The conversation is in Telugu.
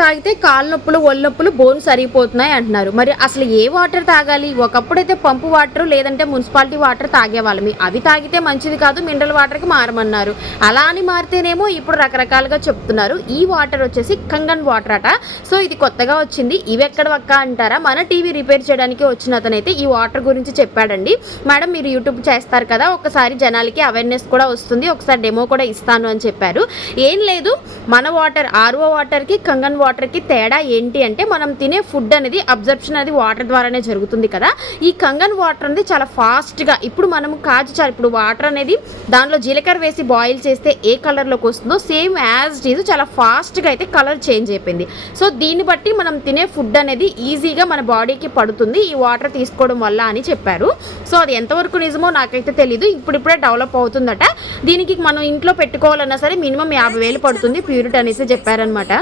తాగితే కాళ్ళ నొప్పులు ఒళ్ళు నొప్పులు బోన్ సరిగిపోతున్నాయి అంటున్నారు. మరి అసలు ఏ వాటర్ తాగాలి? ఒకప్పుడైతే పంపు వాటర్ లేదంటే మున్సిపాలిటీ వాటర్ తాగేవాళ్ళమి అవి తాగితే మంచిది కాదు మినరల్ వాటర్కి మారమన్నారు. అలా అని మారితేనేమో ఇప్పుడు రకరకాలుగా చెప్తున్నారు. ఈ వాటర్ వచ్చేసి కంగన్ వాటర్ అట. సో ఇది కొత్తగా వచ్చింది. ఇవి ఎక్కడ ఒక్క అంటారా? మన టీవీ రిపేర్ చేయడానికి వచ్చిన అతనైతే ఈ వాటర్ గురించి చెప్పాడండి. మేడం మీరు యూట్యూబ్ చేస్తారు కదా ఒకసారి జనాలకి అవేర్నెస్ కూడా వస్తుంది. ఒకసారి డెమో కూడా ఇస్తాను అని చెప్పారు. ఏం లేదు. మన వాటర్ ఆర్ఓ వాటర్కి కంగన్ వాటర్కి తేడా ఏంటి అంటే మనం తినే ఫుడ్ అనేది అబ్జర్ప్షన్ అనేది వాటర్ ద్వారానే జరుగుతుంది కదా. ఈ కంగన్ వాటర్ అనేది చాలా ఫాస్ట్గా ఇప్పుడు మనం కాచి చాలు ఇప్పుడు వాటర్ అనేది దానిలో జీలకర్ర వేసి బాయిల్ చేస్తే ఏ కలర్లోకి వస్తుందో సేమ్ యాజ్ ఇట్ ఈజ్ చాలా ఫాస్ట్గా అయితే కలర్ చేంజ్ అయిపోయింది. సో దీన్ని బట్టి మనం తినే ఫుడ్ అనేది ఈజీగా మన బాడీకి పడుతుంది. ఈ వాటర్ తీసుకోవడం వల్ల అని చెప్పారు. సో అది ఎంతవరకు నిజమో నాకైతే తెలియదు ఇప్పుడిప్పుడే డెవలప్ అవుతుందట. దీనికి మనం ఇంట్లో పెట్టుకోవాలన్నా సరే మినిమం యాభై వేలు పడుతుంది. ప్యూరిట్ అనేసి చెప్పారనమాట